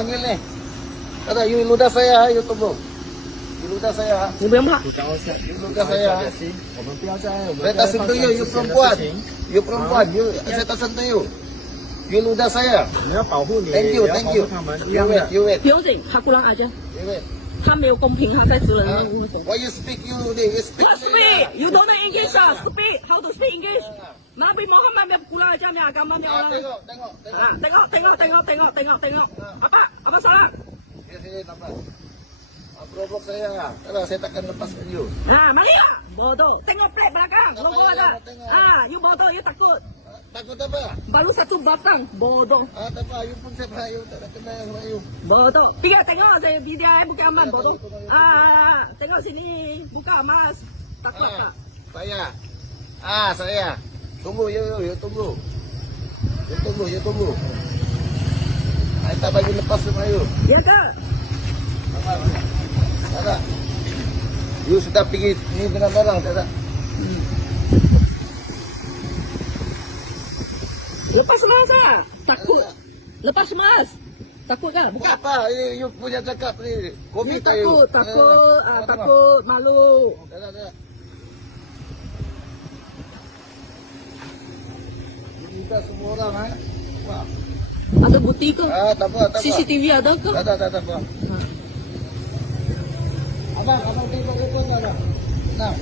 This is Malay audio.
Panggil ni. Kata, you ludah saya, you tunggu. You ludah saya. 你不用怕。 You ludah saya. Saya tak sentuh you, you perempuan. You perempuan, saya tak sentuh you. You ludah saya. Thank you, thank you. You wait, you wait. 不用紧，他过来阿姐， You wait. 他没有公平，他在主人 Ah, 那屋子。 why you speak you speak. Not speak, you don't know English, speak. How to speak English? Nabi Muhammad dia pulang aja ni agama ni Ah, orang. tengok. Tengok. Apa salah? Sini nampak. Provoke saya. Kalau saya takkan lepaskan you. Mari lah. Bodoh. Tengok plate belakang. Tak Logo payah, ada. nak tengok. You bodoh, you takut. Takut apa? Baru satu batang. Bodoh. Tak apa, you pun saya Melayu. Tak nak kenal yang Melayu. Bodoh. Pergi tengok saya video buka aman bodoh. Tengok sini. Buka mas. Takut tak? Saya. Saya. Tunggu, you tunggu. You tunggu. Saya tak bagi lepas sama you. Ya ke? Tak ada. You sudah pergi ni dengan barang, tak ada. Lepas mas lah. Takut. Lepas mas. Takut kan? Buka. Apa? You punya cakap ni. Kopi Ni takut, malu. Tak ada. You minta semua orang, Wah. Ada bukti ke? Tak apa. CCTV ada ke? Tak apa. Abang tengok rekod tak ada? Nah.